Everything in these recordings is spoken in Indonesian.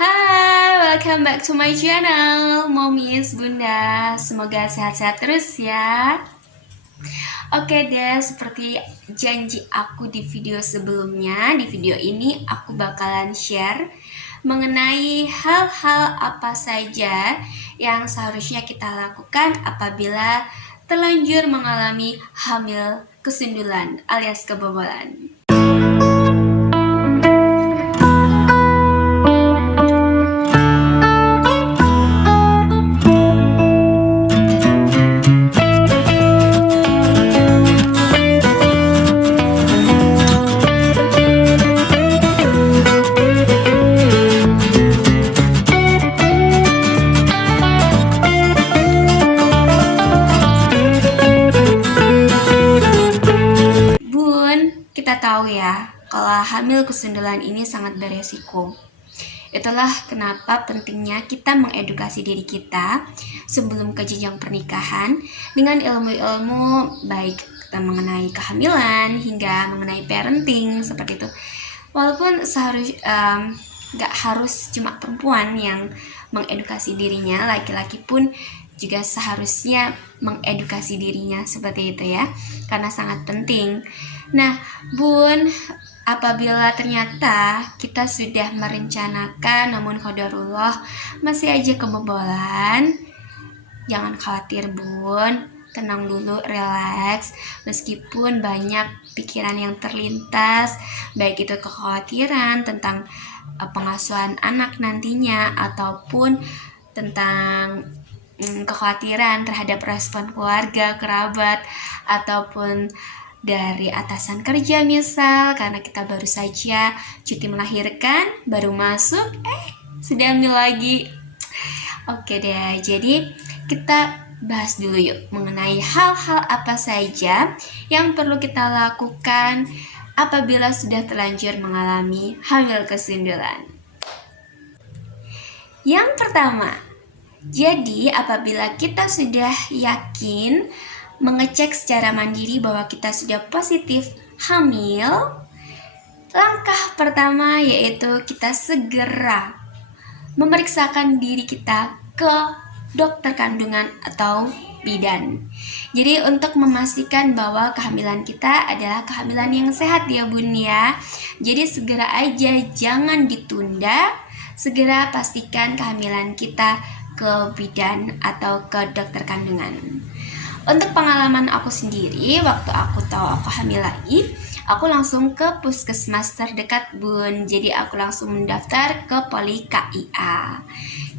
Hai, welcome back to my channel, Momis Bunda. Semoga sehat-sehat terus ya. Oke deh, seperti janji aku di video sebelumnya, di video ini aku bakalan share mengenai hal-hal apa saja yang seharusnya kita lakukan apabila terlanjur mengalami hamil kesundulan alias kebobolan. Kita tahu ya, kalau hamil kesundulan ini sangat beresiko. Itulah kenapa pentingnya kita mengedukasi diri kita sebelum ke jenjang pernikahan dengan ilmu-ilmu baik mengenai kehamilan hingga mengenai parenting seperti itu. Walaupun gak harus cuma perempuan yang mengedukasi dirinya, laki-laki pun juga seharusnya mengedukasi dirinya seperti itu ya, karena sangat penting. Nah, Bun, apabila ternyata kita sudah merencanakan namun qadarullah masih aja kebobolan, jangan khawatir Bun, tenang dulu, relax. Meskipun banyak pikiran yang terlintas, baik itu kekhawatiran tentang pengasuhan anak nantinya ataupun tentang kekhawatiran terhadap respon keluarga, kerabat, ataupun dari atasan kerja misal, karena kita baru saja cuti melahirkan, baru masuk, sudah ambil lagi. Oke deh, jadi kita bahas dulu yuk mengenai hal-hal apa saja yang perlu kita lakukan apabila sudah terlanjur mengalami hamil kesundulan. Yang pertama, jadi apabila kita sudah yakin mengecek secara mandiri bahwa kita sudah positif hamil, langkah pertama yaitu kita segera memeriksakan diri kita ke dokter kandungan atau bidan. Jadi untuk memastikan bahwa kehamilan kita adalah kehamilan yang sehat ya Bun ya. Jadi segera aja, jangan ditunda, segera pastikan kehamilan kita ke bidan atau ke dokter kandungan. Untuk pengalaman aku sendiri, waktu aku tahu aku hamil lagi, aku langsung ke puskesmas terdekat Bun. Jadi aku langsung mendaftar ke Poli KIA.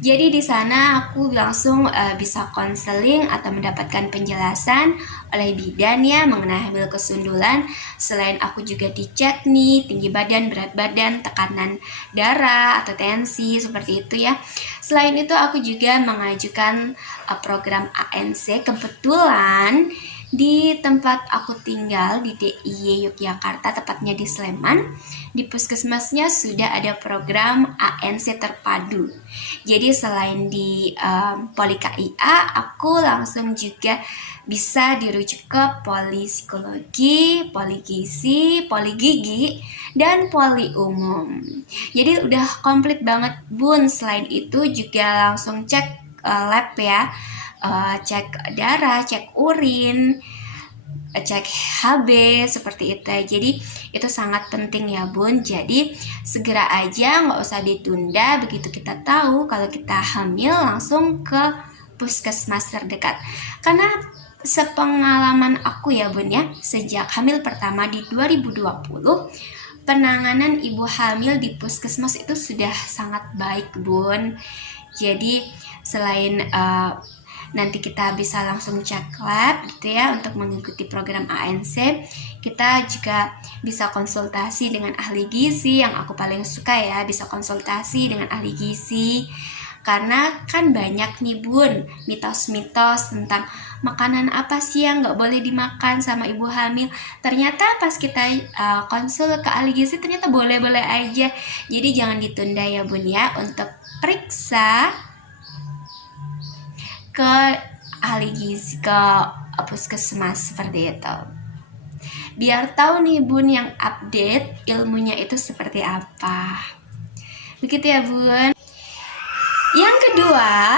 Jadi di sana aku langsung bisa konseling atau mendapatkan penjelasan oleh bidan ya mengenai hamil kesundulan. Selain aku juga dicek nih tinggi badan, berat badan, tekanan darah atau tensi seperti itu ya. Selain itu aku juga mengajukan program ANC. Kebetulan di tempat aku tinggal di DIY Yogyakarta, tepatnya di Sleman, di puskesmasnya sudah ada program ANC terpadu. Jadi selain di Poli KIA, aku langsung juga bisa dirujuk ke Poli Psikologi, Poli Gizi, Poli Gigi, dan Poli Umum. Jadi udah komplit banget Bun. Selain itu juga langsung cek lab ya, cek darah, cek urin, cek HB seperti itu. Jadi itu sangat penting ya Bun. Jadi segera aja, nggak usah ditunda. Begitu kita tahu kalau kita hamil, langsung ke puskesmas terdekat. Karena sepengalaman aku ya Bun ya, sejak hamil pertama di 2020, penanganan ibu hamil di puskesmas itu sudah sangat baik Bun. Jadi selain nanti kita bisa langsung cek lab gitu ya untuk mengikuti program ANC, kita juga bisa konsultasi dengan ahli gizi. Yang aku paling suka ya, bisa konsultasi dengan ahli gizi, karena kan banyak nih Bun mitos-mitos tentang makanan apa sih yang nggak boleh dimakan sama ibu hamil. Ternyata pas kita konsul ke ahli gizi ternyata boleh-boleh aja. Jadi jangan ditunda ya Bun ya untuk periksa ke ahli gizi, ke puskesmas seperti itu. Biar tahu nih Bun yang update ilmunya itu seperti apa. Begitu ya Bun. kedua,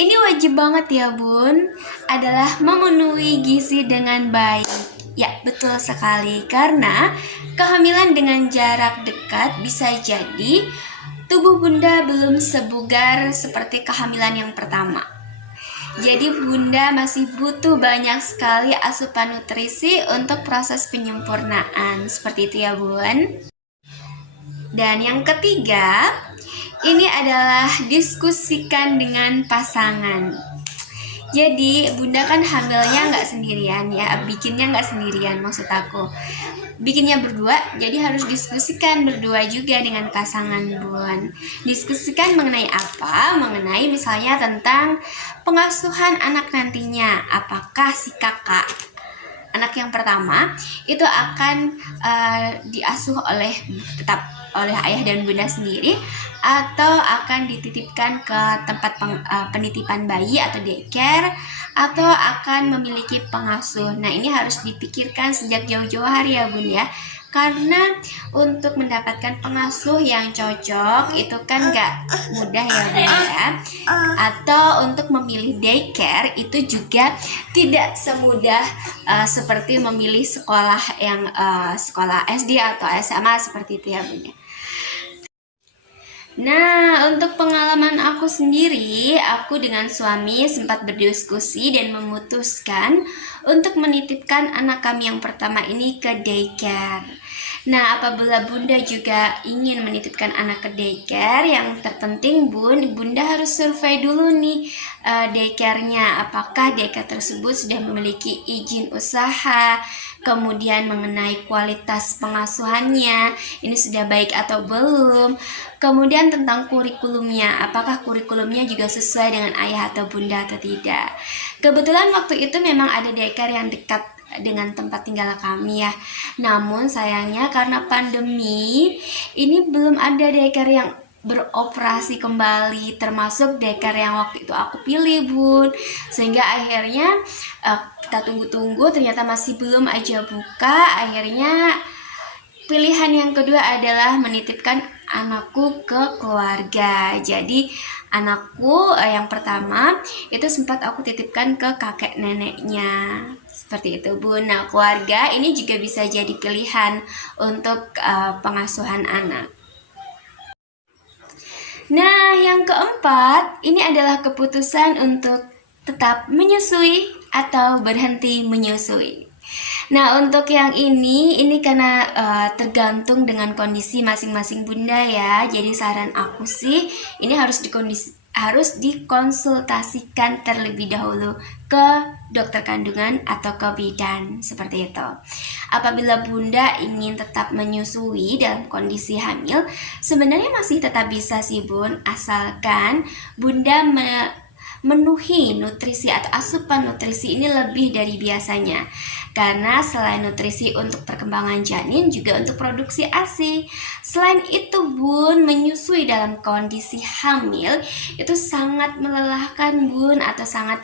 ini wajib banget ya bun, adalah memenuhi gizi dengan baik. Ya, betul sekali, karena kehamilan dengan jarak dekat bisa jadi tubuh bunda belum sebugar seperti kehamilan yang pertama. Jadi bunda masih butuh banyak sekali asupan nutrisi untuk proses penyempurnaan. Seperti itu ya bun. Dan yang ketiga, ini adalah diskusikan dengan pasangan. Jadi bunda kan hamilnya nggak sendirian ya, bikinnya nggak sendirian maksud aku. Bikinnya berdua, jadi harus diskusikan berdua juga dengan pasangan bun. Diskusikan mengenai apa? Mengenai misalnya tentang pengasuhan anak nantinya. Apakah si kakak anak yang pertama itu akan diasuh tetap oleh ayah dan bunda sendiri, atau akan dititipkan ke tempat penitipan bayi atau daycare, atau akan memiliki pengasuh. Nah, ini harus dipikirkan sejak jauh-jauh hari ya bun ya, karena untuk mendapatkan pengasuh yang cocok itu kan gak mudah ya bun ya. Atau untuk memilih daycare itu juga tidak semudah seperti memilih sekolah yang sekolah SD atau SMA seperti itu ya bun ya. Nah, untuk pengalaman aku sendiri, aku dengan suami sempat berdiskusi dan memutuskan untuk menitipkan anak kami yang pertama ini ke daycare. Nah, apabila bunda juga ingin menitipkan anak ke daycare, yang terpenting bunda harus survei dulu nih daycare-nya. Apakah daycare tersebut sudah memiliki izin usaha, kemudian mengenai kualitas pengasuhannya, ini sudah baik atau belum. Kemudian tentang kurikulumnya, apakah kurikulumnya juga sesuai dengan ayah atau bunda atau tidak. Kebetulan waktu itu memang ada daycare yang dekat dengan tempat tinggal kami ya. Namun sayangnya karena pandemi, ini belum ada daycare yang beroperasi kembali, termasuk daycare yang waktu itu aku pilih bun. Sehingga akhirnya kita tunggu-tunggu, ternyata masih belum aja buka. Akhirnya pilihan yang kedua adalah menitipkan anakku ke keluarga. Jadi anakku yang pertama itu sempat aku titipkan ke kakek neneknya. Seperti itu bun. Nah, keluarga ini juga bisa jadi pilihan untuk pengasuhan anak. Nah, yang keempat, ini adalah keputusan untuk tetap menyusui atau berhenti menyusui. Nah, untuk yang ini karena tergantung dengan kondisi masing-masing bunda ya. Jadi saran aku sih, ini harus dikonsultasikan terlebih dahulu ke dokter kandungan atau ke bidan, seperti itu. Apabila bunda ingin tetap menyusui dalam kondisi hamil, sebenarnya masih tetap bisa sih bun, asalkan bunda memenuhi nutrisi atau asupan nutrisi ini lebih dari biasanya. Karena selain nutrisi untuk perkembangan janin, juga untuk produksi ASI. Selain itu bun, menyusui dalam kondisi hamil itu sangat melelahkan bun, atau sangat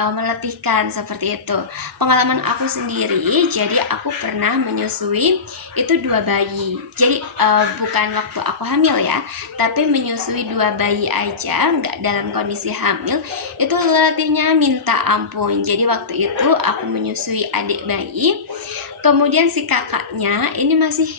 meletihkan seperti itu. Pengalaman aku sendiri, jadi aku pernah menyusui itu 2 bayi. Jadi bukan waktu aku hamil ya, tapi menyusui 2 bayi aja, nggak dalam kondisi hamil, itu letihnya minta ampun. Jadi waktu itu aku menyusui adik bayi, kemudian si kakaknya ini masih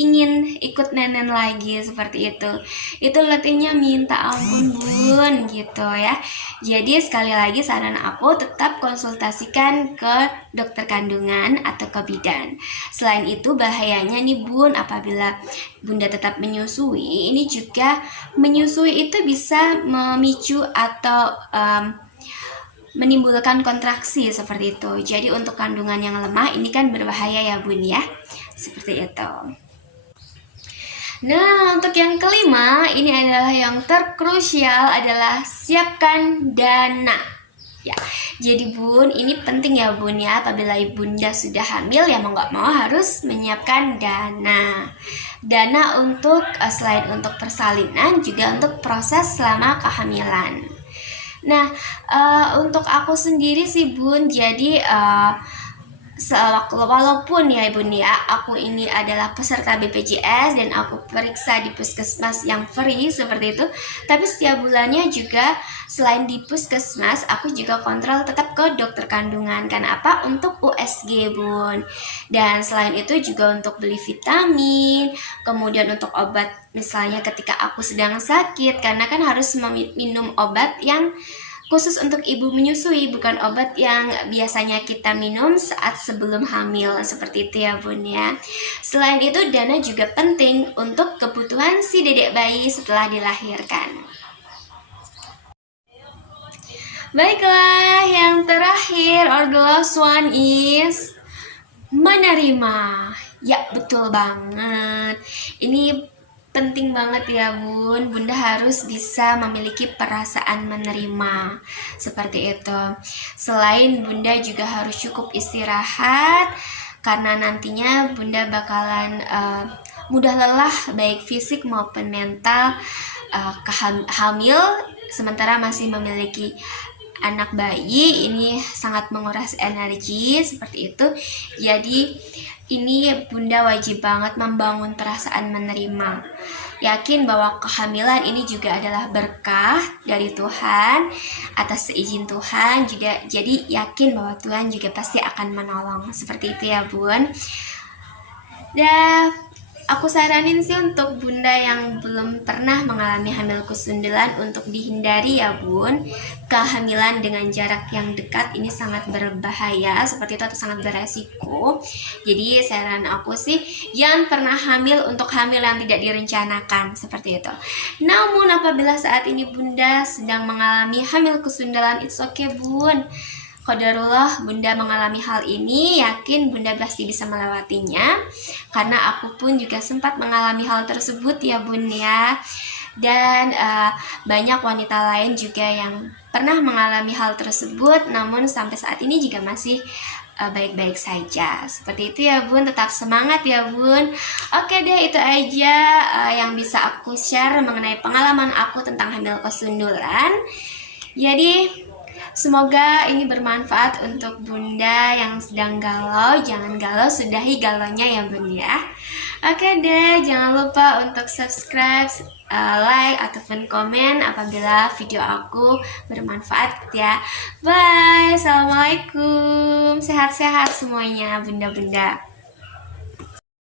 ingin ikut nenen lagi, seperti itu letihnya minta ampun bun gitu ya. Jadi sekali lagi saran aku, tetap konsultasikan ke dokter kandungan atau ke bidan. Selain itu bahayanya nih bun, apabila bunda tetap menyusui, ini juga menyusui itu bisa memicu atau menimbulkan kontraksi seperti itu. Jadi untuk kandungan yang lemah ini kan berbahaya ya bun ya, seperti itu. Nah, untuk yang kelima, ini adalah yang terkrusial, adalah siapkan dana. Ya, jadi bun, ini penting ya bun ya, apabila bunda sudah hamil ya mau nggak mau harus menyiapkan dana. Dana untuk selain untuk persalinan, juga untuk proses selama kehamilan. Nah, untuk aku sendiri sih bun, jadi walaupun ya Bunda ya, aku ini adalah peserta BPJS dan aku periksa di puskesmas yang free seperti itu, tapi setiap bulannya juga selain di puskesmas, aku juga kontrol tetap ke dokter kandungan. Karena apa? Untuk USG Bun. Dan selain itu juga untuk beli vitamin, kemudian untuk obat misalnya ketika aku sedang sakit, karena kan harus minum obat yang khusus untuk ibu menyusui, bukan obat yang biasanya kita minum saat sebelum hamil, seperti itu ya Bun ya. Selain itu, dana juga penting untuk kebutuhan si dedek bayi setelah dilahirkan. Baiklah, yang terakhir or the last one is menerima. Ya, betul banget. Ini penting banget ya Bun, Bunda harus bisa memiliki perasaan menerima seperti itu. Selain Bunda juga harus cukup istirahat, karena nantinya Bunda bakalan mudah lelah baik fisik maupun mental hamil sementara masih memiliki anak bayi. Ini sangat menguras energi seperti itu. Jadi ini Bunda wajib banget membangun perasaan menerima. Yakin bahwa kehamilan ini juga adalah berkah dari Tuhan, atas seizin Tuhan juga. Jadi yakin bahwa Tuhan juga pasti akan menolong. Seperti itu ya Bun. Dan aku saranin sih untuk Bunda yang belum pernah mengalami hamil kesundulan untuk dihindari ya Bun. Kehamilan dengan jarak yang dekat ini sangat berbahaya seperti itu, atau sangat beresiko. Jadi saran aku sih jangan pernah hamil untuk hamil yang tidak direncanakan seperti itu. Namun apabila saat ini Bunda sedang mengalami hamil kesundulan, it's okay Bun. Qadarullah Bunda mengalami hal ini, yakin Bunda pasti bisa melewatinya. Karena aku pun juga sempat mengalami hal tersebut ya Bun ya. Dan banyak wanita lain juga yang pernah mengalami hal tersebut, namun sampai saat ini juga masih baik-baik saja. Seperti itu ya Bun, tetap semangat ya Bun. Oke deh, itu aja yang bisa aku share mengenai pengalaman aku tentang hamil kesundulan. Jadi semoga ini bermanfaat untuk Bunda yang sedang galau. Jangan galau, sudahi galaunya ya Bun ya. Oke deh, jangan lupa untuk subscribe, like, ataupun komen apabila video aku bermanfaat ya. Bye, assalamualaikum. Sehat-sehat semuanya Bunda-bunda.